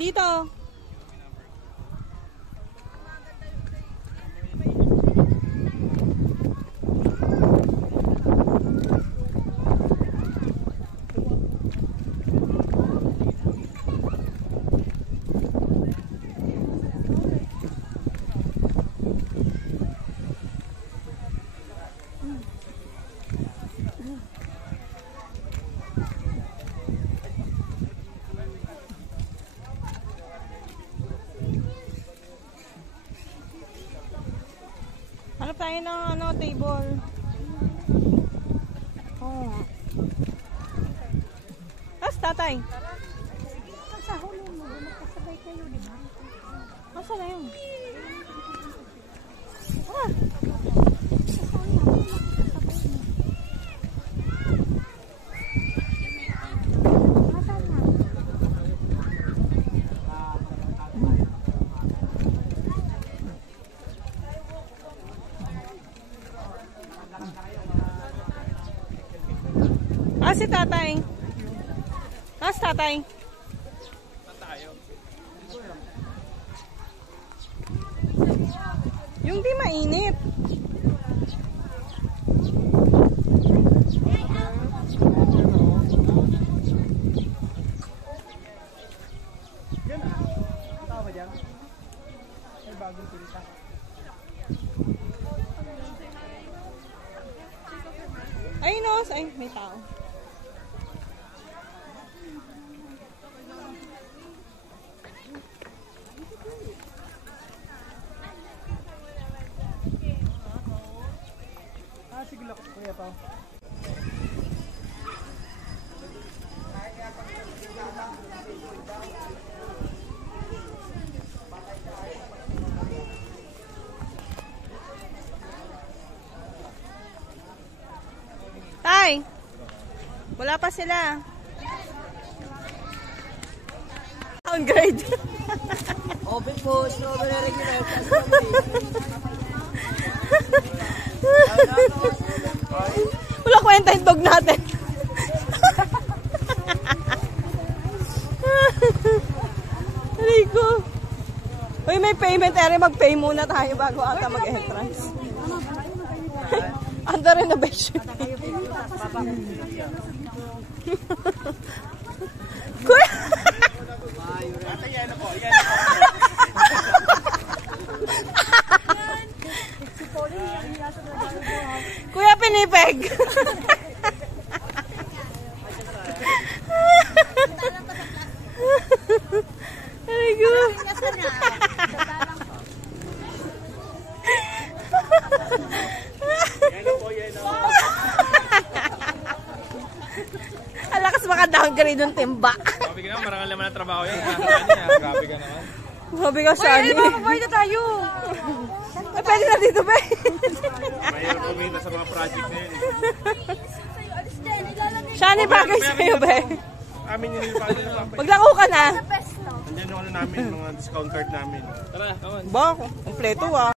Dito. Hanap tayo ng table. Oh. Tapos tatay. Sa huli mo, magkasabay kayo, di ba? Asa na yun? Si tatay. Tatay. Yung di mainit. Ay no, ay may tao. Sige lang ko kuya to. Tay. Wala pa sila. Downgrade. Open po, strawberry regular. Wala kwenta yung dog natin. Rico. Uy, may payment area. Mag-pay muna tayo bago ata mag-entrance. Under renovation. Kuya! Kuya Pinipeg. Very good. Alakas maka-downgrade ng timba. Grabe ka naman, marangal naman ang trabaho yan. Grabe ka naman. Grabe ka, Shani. Mababay na tayo. Ay, pwede na dito, be. Mayroon kumita sa mga project na yun. Shani, bagay sa'yo, be. Amin yung nilipado na lang. Maglako ka na. Nandiyan yung namin, mga discount card namin. Tara, come on. Ba, kompleto ah.